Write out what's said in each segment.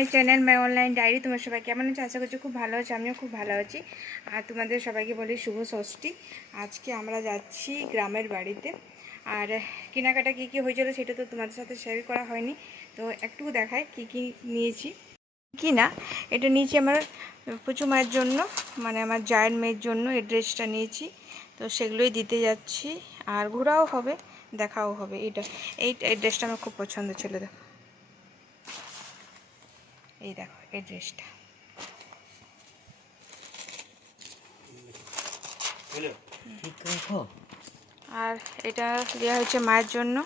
My channel my online diary. তোমার সবাই কেমন আছো? আশা করছি খুব ভালো আছো, আমিও খুব ভালো আছি। আর তোমাদের সবাইকে বলি শুভ ষষ্ঠী। আজকে আমরা যাচ্ছি গ্রামের বাড়িতে। আর কেনাকাটা কী কী হয়েছিল সেটা তো তোমাদের সাথে শেয়ার করা হয়নি, তো একটু দেখাই কী কী নিয়েছি। কি না, এটা নিয়েছি আমার পুচু মায়ের জন্য, মানে আমার জায়ের মেয়ের জন্য এই ড্রেসটা নিয়েছি। তো সেগুলোই দিতে যাচ্ছি, আর ঘোরাও হবে, দেখাও হবে। এই ড্রেসটা আমার খুব পছন্দ ছিল। দেখো, এই দেখো এই ড্রেসটা। আর এটা দেওয়া হয়েছে মায়ের জন্য,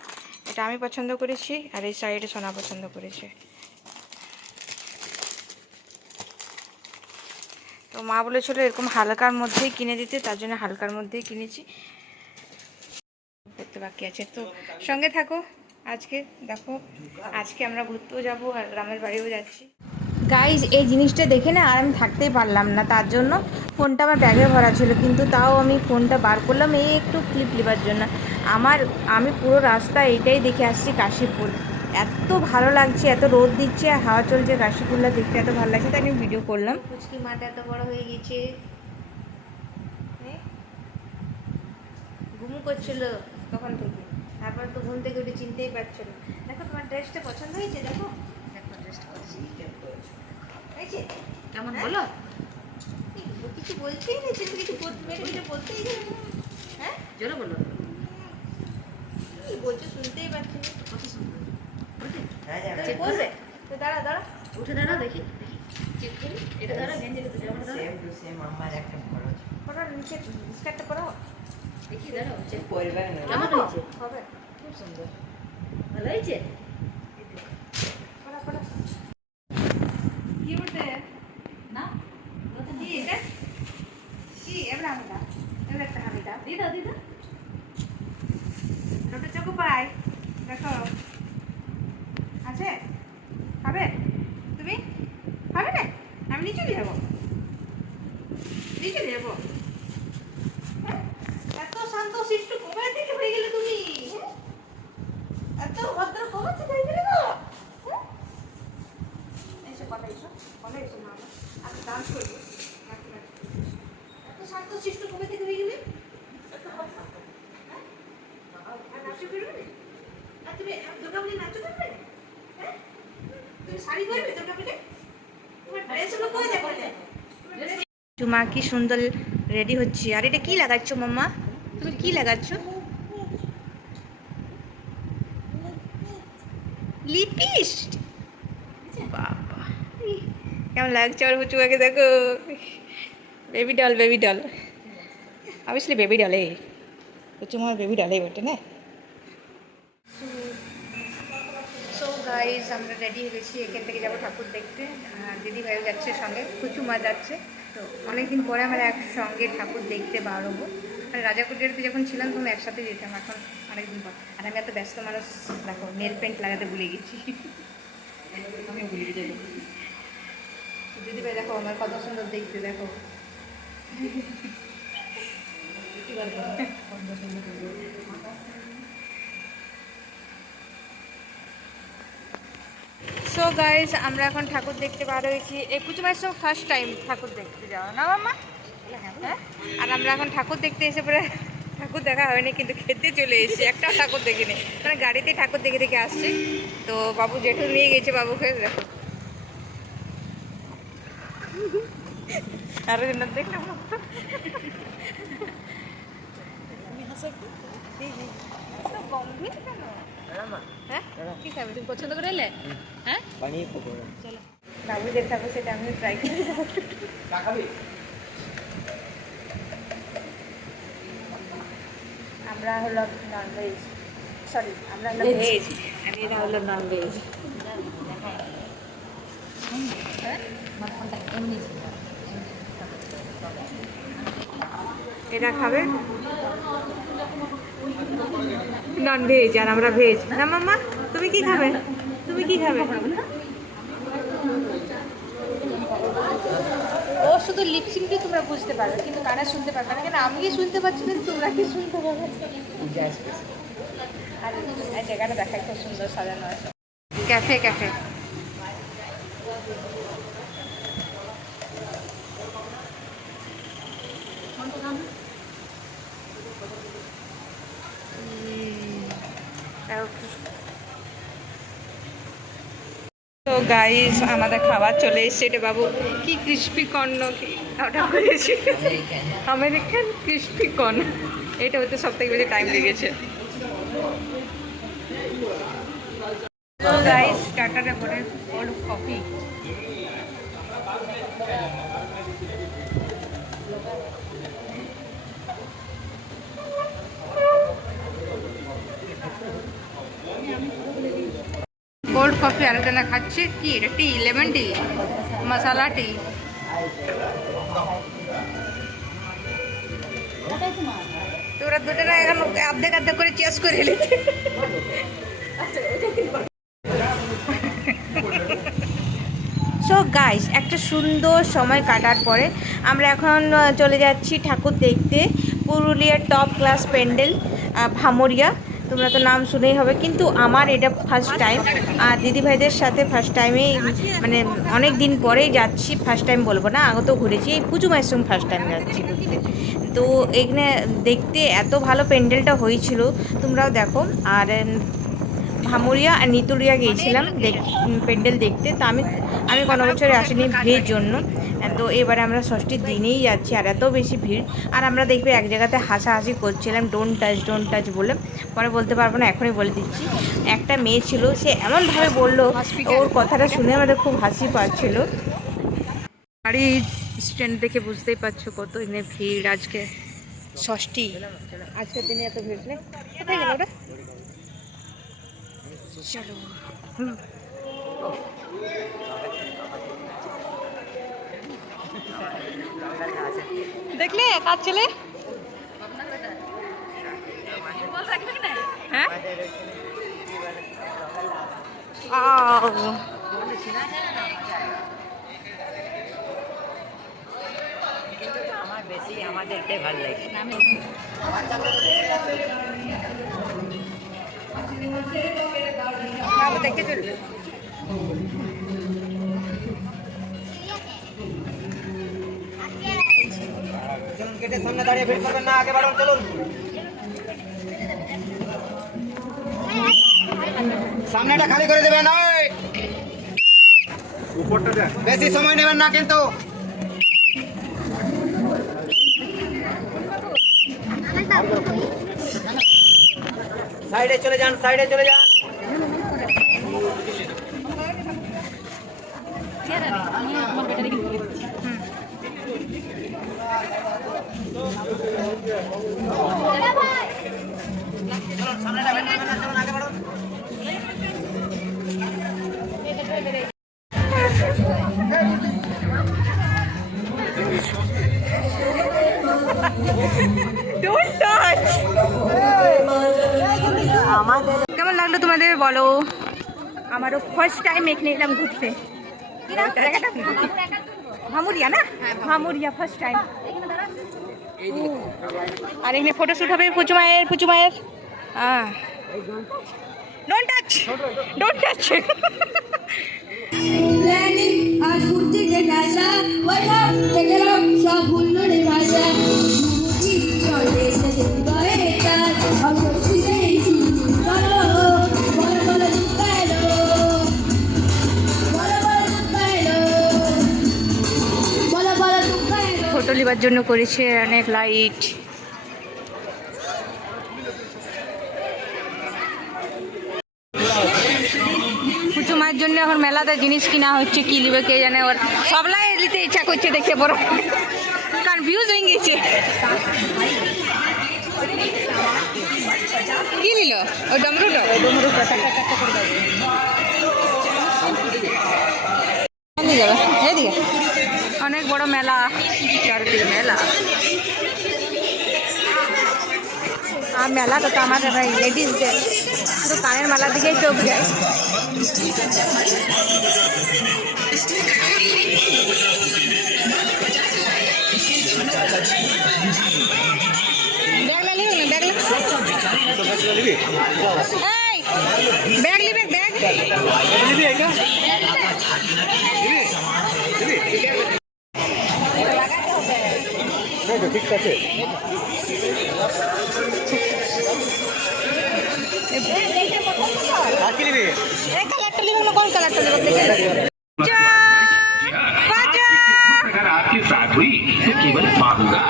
এটা আমি পছন্দ করেছি, আর এই শাড়িটা সোনা পছন্দ করেছে। তো মা বলেছিল এরকম হালকার মধ্যেই কিনে দিতে, তার জন্য হালকার মধ্যেই কিনেছি। করতে বাকি আছে, তো সঙ্গে থাকো। আজকে দেখো, আজকে আমরা ঘুরতেও যাবো আর গ্রামের বাড়িও যাচ্ছি। গাইজ, এই জিনিসটা দেখে না আর আমি থাকতেই পারলাম না, তার জন্য ফোনটা আমার ব্যাগে ভরা ছিল, কিন্তু তাও আমি ফোনটা বার করলাম এই একটু ক্লিপ নেবার জন্য। আমি পুরো রাস্তা এইটাই দেখে আসছি, কাশীপুর। এত ভালো লাগছে, এত রোদ দিচ্ছে, হাওয়া চলছে, কাশীপুরটা দেখতে এত ভালো লাগছে, তাই আমি ভিডিও করলাম। পুচকি মাটা এত বড় হয়ে গেছে, ঘুমু করছিল তখন থেকে, তারপর তো ঘুম থেকে উঠে চিনতেই পারছিল। দেখো তোমার ড্রেসটা পছন্দ হয়েছে? দেখো দেখো ড্রেসটা হয়েছে কেমন, বলো। কিছু বলতেই নেই, তুমি কিছু বলতেই নেই। হ্যাঁ, জোরে বলো, কি বলছো শুনতেই পাচ্ছি না। কত সুন্দর বলবে তো, দাঁড়া দাঁড়া, উঠে দাঁড়া, দেখি দেখি চেক করি। এটা দাঁড়া, গেঞ্জিটা তো যেমন সেম টু সেম আমার একটা খরচ পড়া, নিচে স্কার্টটা পরাও দেখি, দাঁড়াও চেক করবে না। কেমন হয়েছে? হবে, খুব সুন্দর, ভালো হয়েছে। পড়া পড়া কি বলতে না, কি এটা কি এবার আমরা এবার একটা হামিটা দিদা দিদা ছোট চকো পাই, দেখো আছে, খাবে তুমি? খাবে না? আমি নিচে দিয়ে যাবো, নিচে দিয়ে যাবো। এত শান্ত শিষ্ট কবে থেকে হয়ে গেলে তুমি? এত ভদ্র কবে থেকে হয়ে গেলে গো? এসে কথা এসো, কথা এসো না, আমি ডান্স করবো। এত শান্ত শিষ্ট কবে থেকে হয়ে গেলে? নাচো করবে? আর তুমি দুর্গা পুজো নাচো করবে? হ্যাঁ, তুমি শাড়ি পরবে দুর্গা পুজো? তোমার ড্রেসগুলো কই দেখো? মা কি সুন্দর রেডি হচ্ছে। আর এটা কি লাগাচ্ছ মাম্মা? তুমি কি লাগাচ্ছ? লিপস্টিক। বাবা, কেমন লাগছে আমার পুচুমাকে, দেখো। Baby doll, baby doll, obviously baby ডলে, পুচুমার বেবি ডলেই বটে না। সো গাইজ, আমরা রেডি হয়ে গেছি, এখান থেকে যাবো ঠাকুর দেখতে। দিদি ভাইও যাচ্ছে সঙ্গে, কুচুমা যাচ্ছে। তো অনেকদিন পরে আমরা একসঙ্গে ঠাকুর দেখতে বেরোবো। মানে রাজাকুটিয়াতে যখন ছিলাম তখন একসাথে যেতাম, এখন অনেকদিন পর। আর আমি এত ব্যস্ত মানুষ, দেখো নেল পেন্ট লাগাতে ভুলে গেছি। আমি ভুলে গেছি। দিদি ভাই দেখো আমার কত সুন্দর দেখতে, দেখো। সো গাইজ, আমরা এখন ঠাকুর দেখতে বার হয়েছি। এই পুজোর সব ফার্স্ট টাইম ঠাকুর দেখতে যাওয়া না মাম্মা? হ্যাঁ। আর আমরা এখন ঠাকুর দেখতে এসে পরে ঠাকুর দেখা হয়নি, কিন্তু খেতে চলে এসেছি, একটাও ঠাকুর দেখিনি, মানে গাড়িতে ঠাকুর দেখে দেখে আসছি। তো বাবু জেঠু নিয়ে গেছে বাবুকে, দেখো। আরো জন দেখলাম, গম্ভীর কেন? হ্যাঁ, কি খাবে তুমি? পছন্দ করে এলে? হ্যাঁ, বানিয়ে পকোড়া। চলো বাবু যেটা খাবো সেটা আমি ট্রাই করে দেবো। আমরা হলো নন ভেজ, সরি আমরা হলো ভেজ, আর এরা হলো নন ভেজ। এরা খাবে নন ভেজ আর আমরা ভেজ না। মাম্মা তুমি কি খাবে? তুমি কি খাবে? ও শুধু লিপসিংটি তোমরা বুঝতে পারবে, কিন্তু কানে শুনতে পারবে না, কেন আমি শুনতে পাচ্ছি না, তোমরা কি শুনতে পারবে? আর জায়গাটা দেখায় খুব সুন্দর সাজানো আছে, ক্যাফে ক্যাফে। তো গাইস আমাদের খাবার চলে এসছে। এটা বাবু কি ক্রিস্পি কর্ন কি ওটা করেছি, আমেরিকান ক্রিস্পি কর্ন। এটা হতে সব থেকে বেশি টাইম লেগেছে। তো গাইস স্টার্টারে করে কোল্ড কফি। কোল্ড কফি আরেকটা খাচ্ছে কি এটা টি, লেমন টি, মশালা টি। তোরা দুজনে এখন অর্ধেক অর্ধেক করে চেস করে নিতে। সো গাইস একটা সুন্দর সময় কাটার পরে আমরা এখন চলে যাচ্ছি ঠাকুর দেখতে পুরুলিয়ার টপ ক্লাস প্যান্ডেল ভামরিয়া। তোমরা তো নাম শুনেই হবে, কিন্তু আমার এটা ফার্স্ট টাইম। আর দিদিভাইদের সাথে ফার্স্ট টাইমেই মানে অনেক দিন পরেই যাচ্ছি। ফার্স্ট টাইম বলবো না, আগে তো ঘুরেছি, এই পুজো মায়ের সঙ্গে ফার্স্ট টাইম যাচ্ছি ঘুরতে। তো এখানে দেখতে এত ভালো প্যান্ডেলটা হয়েছিল, তোমরাও দেখো। আর ভামুরিয়া আর নিতুলিয়া গিয়েছিলাম প্যান্ডেল দেখতে। তো আমি কোনো বছরে আসিনি ভিড়ের জন্য। তো এবারে আমরা ষষ্ঠীর দিনেই যাচ্ছি, আর এত বেশি ভিড়। আর আমরা দেখবে এক জায়গাতে হাসাহাসি করছিলাম ডোন্ট টাচ বলে। পরে বলতে পারবো না, এখনই বলে দিচ্ছি। একটা মেয়ে ছিল, সে এমনভাবে বললো, ওর কথাটা শুনে আমাদের খুব হাসি পাচ্ছিল। গাড়ি স্ট্যান্ড দেখে বুঝতেই পারছো কত এখানে ভিড়। আজকে ষষ্ঠী, আজকের দিনে এত ভিড় নেই। কোথায় গেল ওটা? চলো দেখলে কাজ ছেলে। হ্যাঁ আমার বেশি আমাদেরটাই ভালো লাগে। দেখে চলবে। গেটের সামনে দাঁড়িয়ে ভিড় করবেন না, আগে বাড়ুন, চলুন। সামনেটা খালি করে দেবেন, বেশি সময় নেবেন না কিন্তু। সাইডে চলে যান, সাইডে চলে যান। কেমন লাগলো তোমাদের বলো? আমারও ফার্স্ট টাইম এখানে এলাম ঘুরতে। ভামুরিয়া না, ভামুরিয়া ফার্স্ট টাইম। আর এখানে ফটোশ্যুট হবে পুচু মায়ের। Don't touch. আজ ঘুরতে গেছে আসা ওইটা থেকে সব ভুললো রে ভাষা চলে এসে বয়ে তার অবশ্যই বলো বলো বলো দুঃখালো বলো বলো দুঃখালো বলো বলো দুঃখালো। ফটো নেবার জন্য করেছে অনেক লাইট। পুজো মায়ের জন্য এখন মেলাতে জিনিস কিনা হচ্ছে, কি নিবে কে জানে। ওর সবলাই নিতে ইচ্ছা করছে, দেখে বড় কনফিউজ হয়ে গেছে। কি নিল ওই ডমরুটা? যাবে এদিকে অনেক বড় মেলা, চারিদিকে মেলা। আর মেলা তো আমাদের ভাই লেডিসদের শুধু কানের মেলার দিকেই চোখ যায়। ঠিক আছে। এই কালারটা নিবে না, কোন কালারটা নিবে দেখে अगर आपके साथ हुई तो केवल मांगूंगा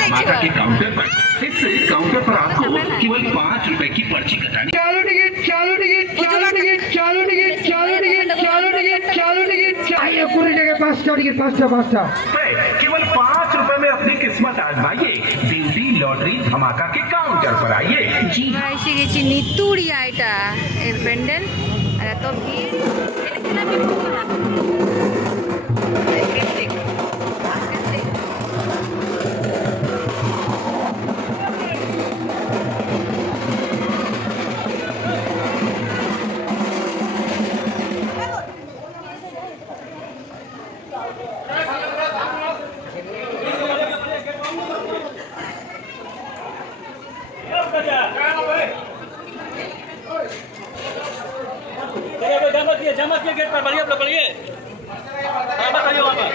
धमाका के काउंटर पर इस काउंटर पर आपको केवल 5 रुपए की पर्ची कटानी। चालू टिकट चालू टिकट चालू टिकट चालू टिकट चालू टिकट चालू टिकट चालू टिकट आइए पूरी जगह 5 टिकट 5 केवल 5 रुपए में अपनी किस्मत आजमाइए। ब्यूटी लॉटरी धमाका के काउंटर पर आइए। जी আমরা এসে গেছি নিতুড়িয়া, এটা এর প্যান্ডেল। আর এত ভিড়, এটা কি নাম? जमा किए गेट पर बढ़िए आप लोग बढ़िए बताइए वहाँ पर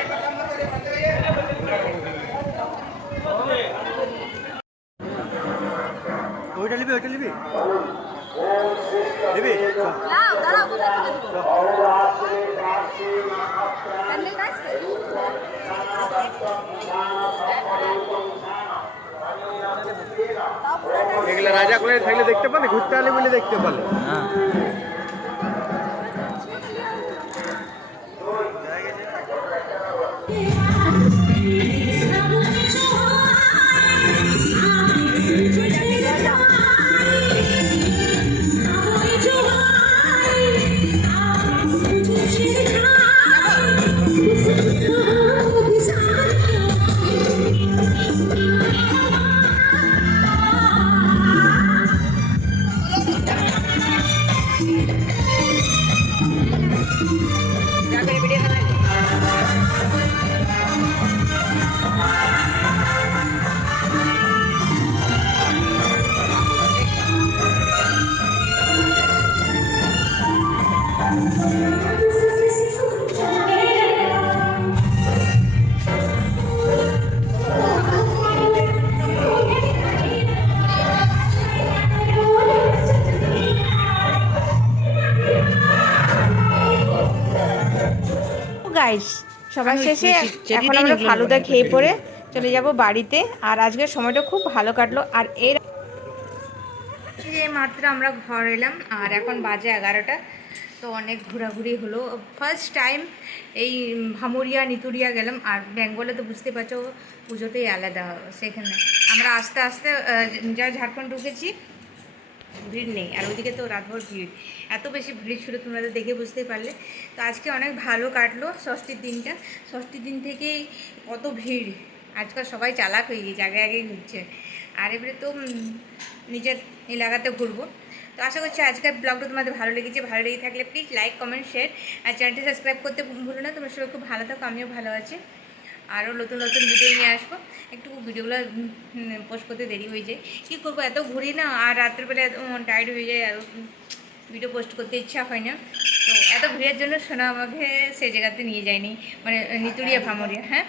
ওইটা নিবি নিবি নাও দাঁড়াও, কোথায় দেবো? প্যান্ডেল নাচ এগুলো রাজা করে থাকলে দেখতে পারে, ঘুরতে আলে বলে দেখতে পারে। গাইস, সবার শেষে এখন আমরা ফালুদা খেয়ে পরে চলে যাব বাড়িতে। আর আজকের সময়টা খুব ভালো কাটলো। আর এর মাত্র আমরা ঘর এলাম, আর এখন বাজে 11টা। তো অনেক ঘোরাঘুরি হলো। ফার্স্ট টাইম এই ভামুরিয়া নিতুড়িয়া গেলাম। আর বেঙ্গলে তো বুঝতে পারছো পুজোটাই আলাদা, সেখানে আমরা আস্তে আস্তে যা ঝাড়খণ্ড ঢুকেছি ভিড় নেই। আর ওইদিকে তো রাতভর ভিড়, এত বেশি ভিড় ছিল তোমরা তো দেখে বুঝতেই পারলে। তো আজকে অনেক ভালো কাটলো ষষ্ঠীর দিনটা। ষষ্ঠীর দিন থেকেই কত ভিড়, আজকাল সবাই চালাক হয়ে গিয়েছে, আগে আগে ঘুরছে। আর এবারে তো নিজের এলাকাতে ঘুরবো। তো আশা করছি আজকের ব্লগটা তোমাদের ভালো লেগেছে। ভালো লেগে থাকলে প্লিজ লাইক কমেন্ট শেয়ার আর চ্যানেলটা সাবস্ক্রাইব করতে ভুলো না। তোমরা সবাই খুব ভালো থাকো, আমিও ভালো আছি। আরও নতুন নতুন ভিডিও নিয়ে আসবো। একটু ভিডিওগুলো পোস্ট করতে দেরি হয়ে যায়, কী করবো, এত ঘুরি না। আর রাত্রেবেলা এত টায়ার্ড হয়ে যায়, আর ভিডিও পোস্ট করতে ইচ্ছা হয় না। তো এত ভিড়ের জন্য শোনা আমাকে সেই জায়গাতে নিয়ে যায়নি, মানে নিতুড়িয়া ভামরিয়া। হ্যাঁ।